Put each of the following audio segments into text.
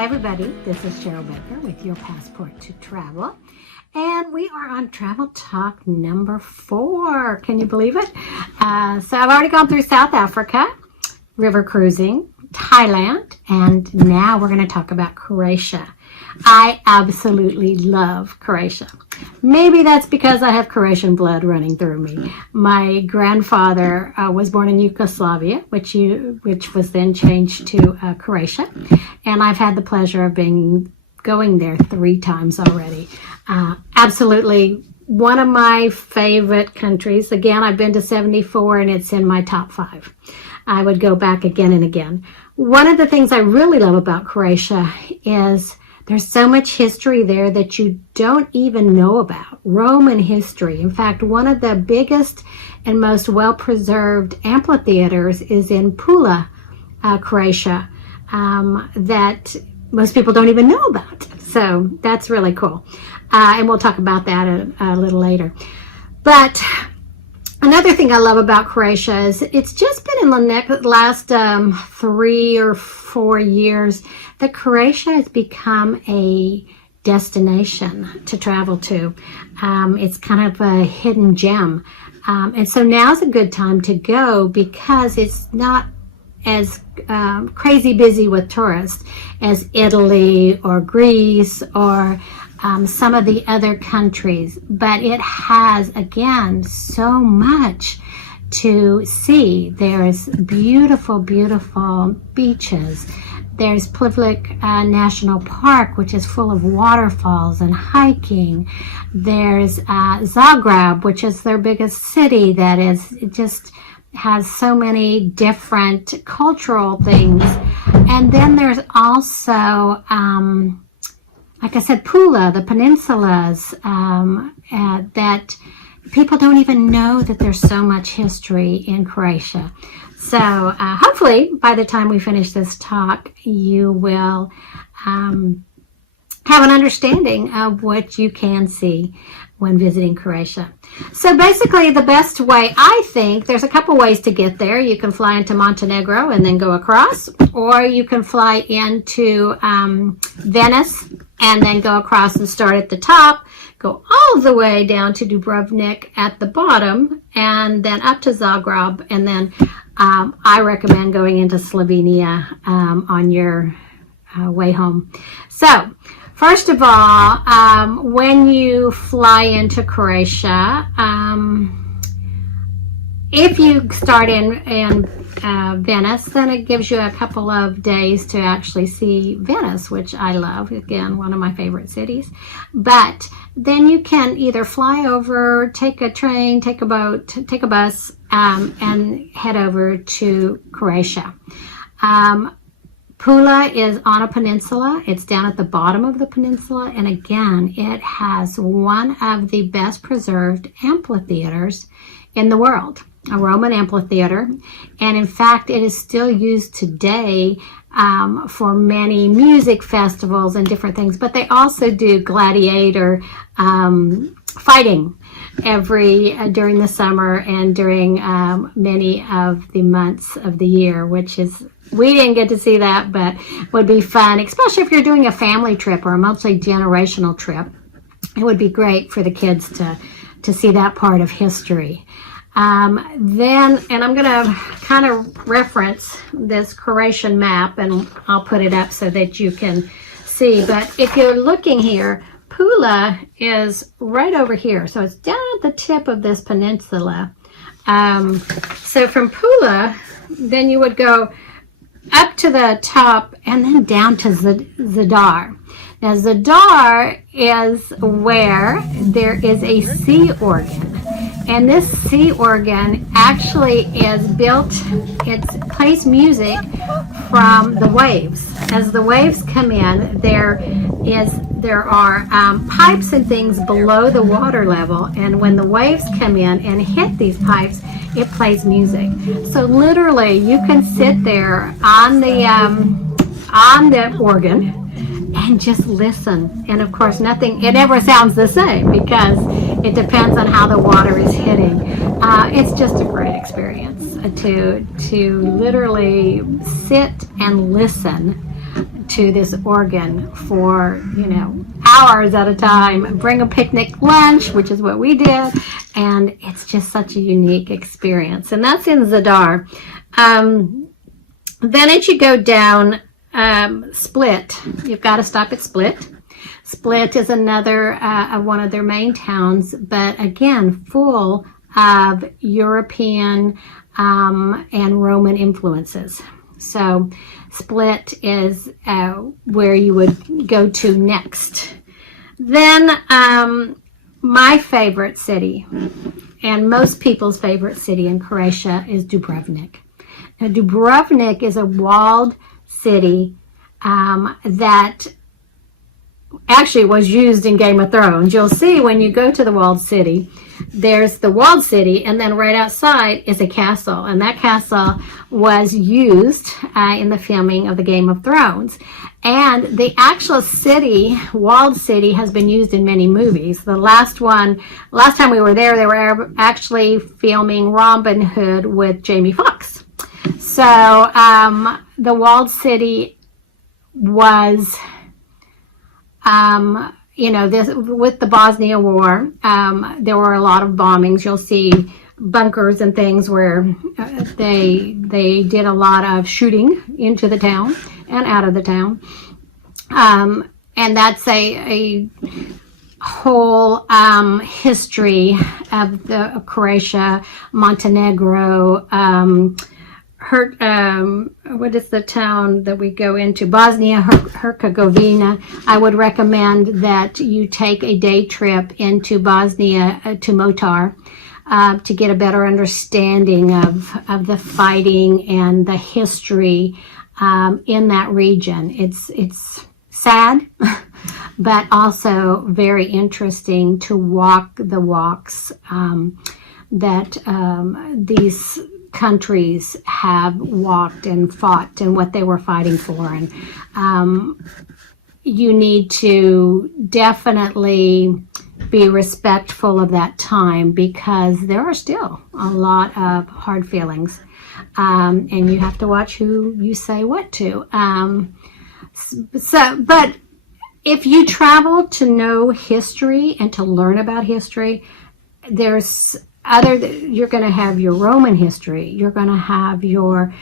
Hi everybody, this is Sheryl Baker with your passport to travel, and we are on travel talk number 4. Can you believe it? So I've already gone through South Africa, river cruising, Thailand, and now we're going to talk about Croatia. I absolutely love Croatia. Maybe that's because I have Croatian blood running through me. My grandfather was born in Yugoslavia, which was then changed to Croatia, and I've had the pleasure of going there 3 times already. Absolutely one of my favorite countries. Again, I've been to 74 and it's in my top 5. I would go back again and again. One of the things I really love about Croatia is there's so much history there that you don't even know about. Roman history. In fact, one of the biggest and most well-preserved amphitheaters is in Pula, Croatia, that most people don't even know about. So that's really cool. And we'll talk about that a little later. But another thing I love about Croatia is it's just been in the last 3 or 4 years that Croatia has become a destination to travel to. It's kind of a hidden gem. And so now's a good time to go because it's not as crazy busy with tourists as Italy or Greece or some of the other countries. But it has, again, so much to see. There's beautiful, beautiful beaches. There's Plivlik National Park, which is full of waterfalls and hiking. There's Zagreb, which is their biggest city that just has so many different cultural things. And then there's also, like I said, Pula, the peninsulas, that people don't even know that there's so much history in Croatia. So hopefully by the time we finish this talk, you will have an understanding of what you can see when visiting Croatia. So basically the best way, I think, there's a couple ways to get there. You can fly into Montenegro and then go across, or you can fly into Venice and then go across and start at the top, go all the way down to Dubrovnik at the bottom, and then up to Zagreb, and then I recommend going into Slovenia on your way home. So first of all, when you fly into Croatia, if you start in Venice, then it gives you a couple of days to actually see Venice, which I love. Again, one of my favorite cities. But then you can either fly over, take a train, take a boat, take a bus, and head over to Croatia. Pula is on a peninsula. It's down at the bottom of the peninsula. And again, it has one of the best preserved amphitheaters in the world, a Roman amphitheater. And in fact, it is still used today for many music festivals and different things. But they also do gladiator fighting during the summer and during many of the months of the year, which is, we didn't get to see that, but would be fun, especially if you're doing a family trip or a multi-generational trip. It would be great for the kids to see that part of history. Then, and I'm going to kind of reference this Croatian map, and I'll put it up so that you can see. But if you're looking here, Pula is right over here. So it's down at the tip of this peninsula. So from Pula, then you would go up to the top and then down to Zadar. Now Zadar is where there is a sea organ. And this sea organ actually is built, it plays music from the waves. As the waves come in, there are pipes and things below the water level, and when the waves come in and hit these pipes, it plays music. So literally you can sit there on the organ and just listen. And of course it never sounds the same because it depends on how the water is hitting. It's just a great experience to literally sit and listen to this organ for, hours at a time. Bring a picnic lunch, which is what we did, and it's just such a unique experience. And that's in Zadar. Then as you go down, Split, you've got to stop at Split. Split is another one of their main towns, but again, full of European and Roman influences. So Split is where you would go to next. Then my favorite city, and most people's favorite city in Croatia, is Dubrovnik. Now, Dubrovnik is a walled city that actually was used in Game of Thrones. You'll see when you go to the walled city, there's the walled city, and then right outside is a castle, and that castle was used in the filming of the Game of Thrones. And the actual city, walled city, has been used in many movies. The last time we were there, they were actually filming Robin Hood with Jamie Foxx. So the walled city was, this with the Bosnia War, there were a lot of bombings. You'll see bunkers and things where they did a lot of shooting into the town and out of the town. And that's a whole history of Croatia, Montenegro, what is the town that we go into? Bosnia Herzegovina. I would recommend that you take a day trip into Bosnia to Motar to get a better understanding of the fighting and the history in that region. It's sad, but also very interesting to walk the walks that these countries have walked and fought and what they were fighting for. And you need to definitely be respectful of that time, because there are still a lot of hard feelings, and you have to watch who you say what to. But if you travel to know history and to learn about history, you're going to have your Roman history, you're going to have your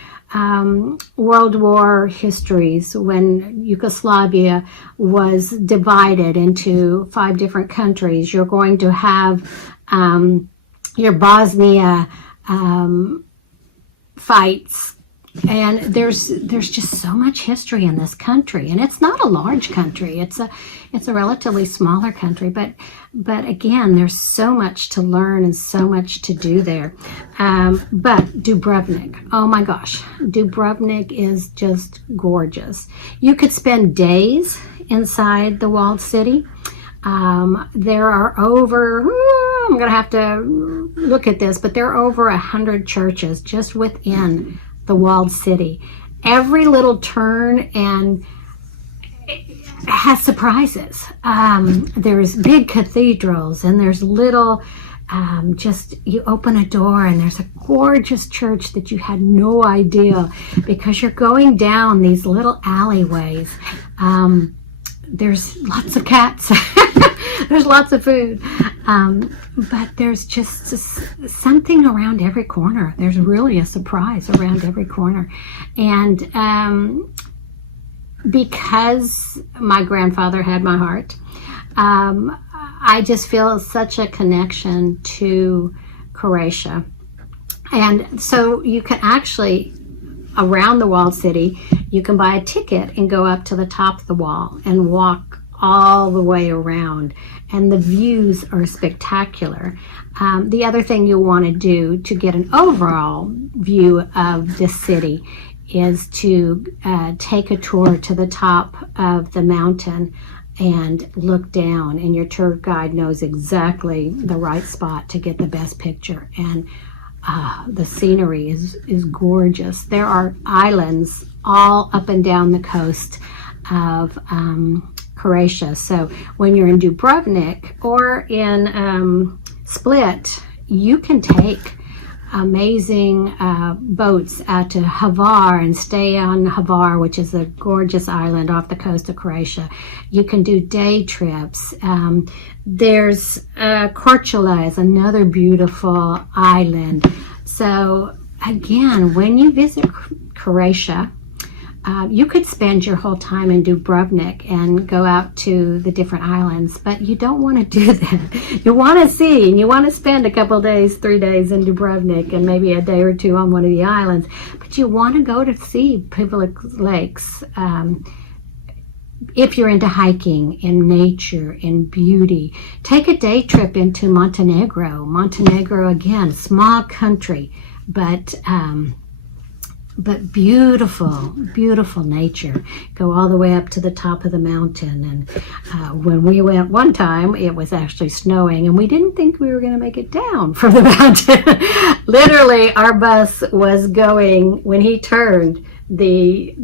World War histories, when Yugoslavia was divided into 5 different countries. You're going to have your Bosnia fights, and there's just so much history in this country. And it's not a large country, it's a relatively smaller country, but again, there's so much to learn and so much to do there. But Dubrovnik, oh my gosh, Dubrovnik is just gorgeous. You could spend days inside the walled city. There are over, I'm going to have to look at this, but there are over 100 churches just within the walled city. Every little turn and has surprises. There's big cathedrals, and there's little, you open a door and there's a gorgeous church that you had no idea, because you're going down these little alleyways. There's lots of cats. There's lots of food. But there's just something around every corner. There's really a surprise around every corner. And because my grandfather had my heart, I just feel such a connection to Croatia. And so you can actually, around the walled city, you can buy a ticket and go up to the top of the wall and walk all the way around, and the views are spectacular. The other thing you'll want to do to get an overall view of this city is to take a tour to the top of the mountain and look down, and your tour guide knows exactly the right spot to get the best picture. And the scenery is gorgeous. There are islands all up and down the coast of Croatia. So when you're in Dubrovnik or in Split, you can take amazing boats out to Hvar and stay on Hvar, which is a gorgeous island off the coast of Croatia. You can do day trips. There's Korčula is another beautiful island. So again, when you visit Croatia, you could spend your whole time in Dubrovnik and go out to the different islands, but you don't want to do that. You want to see, and you want to spend a couple days, 3 days in Dubrovnik and maybe a day or two on one of the islands, but you want to go to see public lakes. If you're into hiking and nature and beauty, take a day trip into Montenegro. Montenegro, again, small country, but beautiful, beautiful nature. Go all the way up to the top of the mountain. And when we went one time, it was actually snowing, and we didn't think we were going to make it down from the mountain. Literally, our bus was going, when he turned, the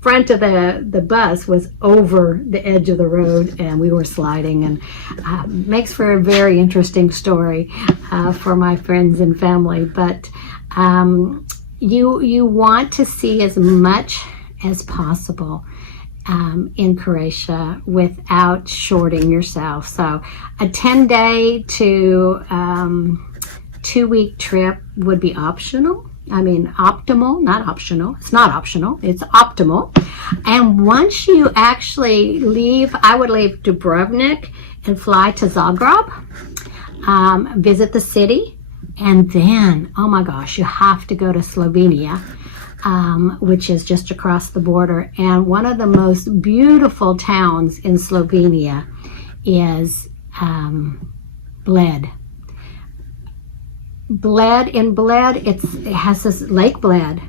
front of the bus was over the edge of the road, and we were sliding, and makes for a very interesting story for my friends and family. But you want to see as much as possible in Croatia without shorting yourself. So a 10-day to 2-week trip would be optional. I mean, optimal, not optional. It's not optional, it's optimal. And once you actually leave, I would leave Dubrovnik and fly to Zagreb, visit the city. And then, oh my gosh, you have to go to Slovenia, which is just across the border. And one of the most beautiful towns in Slovenia is Bled. In Bled, it has this Lake Bled.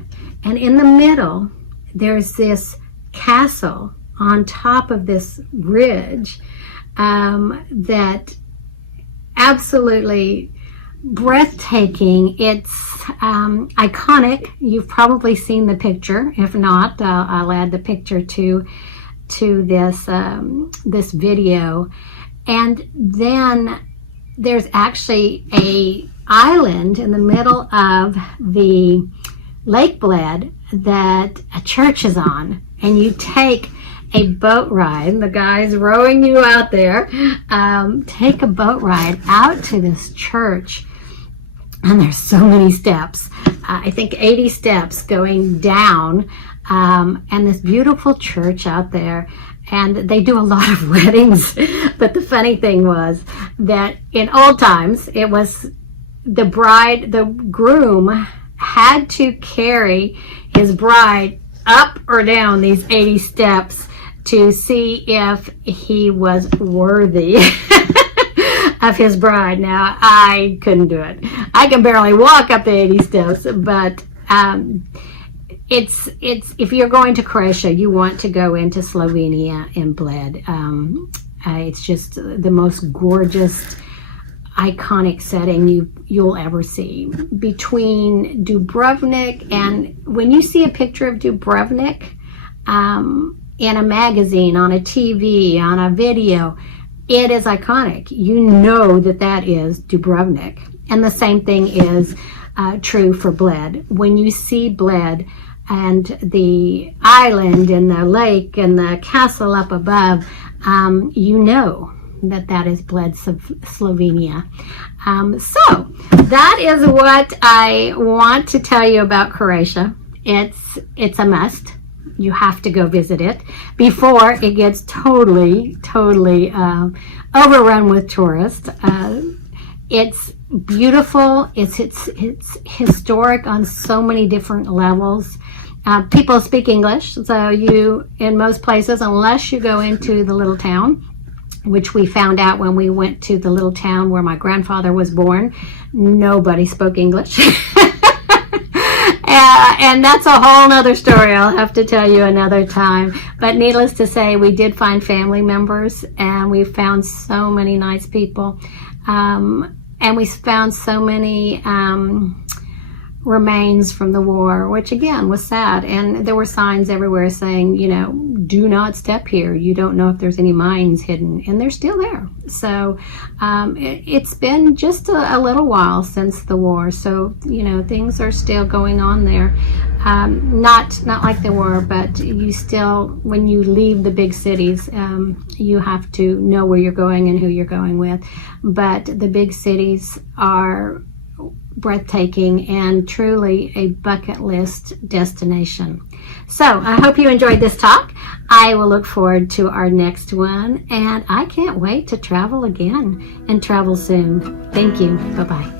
And in the middle, there's this castle on top of this ridge that absolutely breathtaking. It's iconic. You've probably seen the picture. If not, I'll add the picture to this video. And then there's actually a island in the middle of the Lake Bled that a church is on, and you take a boat ride. The guy's rowing you out there. Take a boat ride out to this church, and there's so many steps. I think 80 steps going down, and this beautiful church out there. And they do a lot of weddings. But the funny thing was that in old times, it was the groom had to carry his bride up or down these 80 steps to see if he was worthy of his bride. Now, I couldn't do it. I can barely walk up the 80 steps, but it's if you're going to Croatia, you want to go into Slovenia and Bled. It's just the most gorgeous, iconic setting you'll ever see. Between Dubrovnik, and when you see a picture of Dubrovnik in a magazine, on a TV, on a video, it is iconic. You know that is Dubrovnik. And the same thing is true for Bled. When you see Bled and the island and the lake and the castle up above, you know that is Bled, Slovenia. So that is what I want to tell you about Croatia. It's a must. You have to go visit it before it gets totally overrun with tourists. It's beautiful. It's historic on so many different levels. People speak English, so in most places, unless you go into the little town, which we found out when we went to the little town where my grandfather was born, nobody spoke English. And that's a whole nother story I'll have to tell you another time. But needless to say, we did find family members, and we found so many nice people. And we found so many remains from the war, which again was sad. And there were signs everywhere saying, you know, do not step here. You don't know if there's any mines hidden, and they're still there. So it's been just a little while since the war. So, you know, things are still going on there. Not like they were, but you still, when you leave the big cities, you have to know where you're going and who you're going with. But the big cities are breathtaking and truly a bucket list destination. So I hope you enjoyed this talk. I will look forward to our next one, and I can't wait to travel again and travel soon. Thank you. Bye-bye.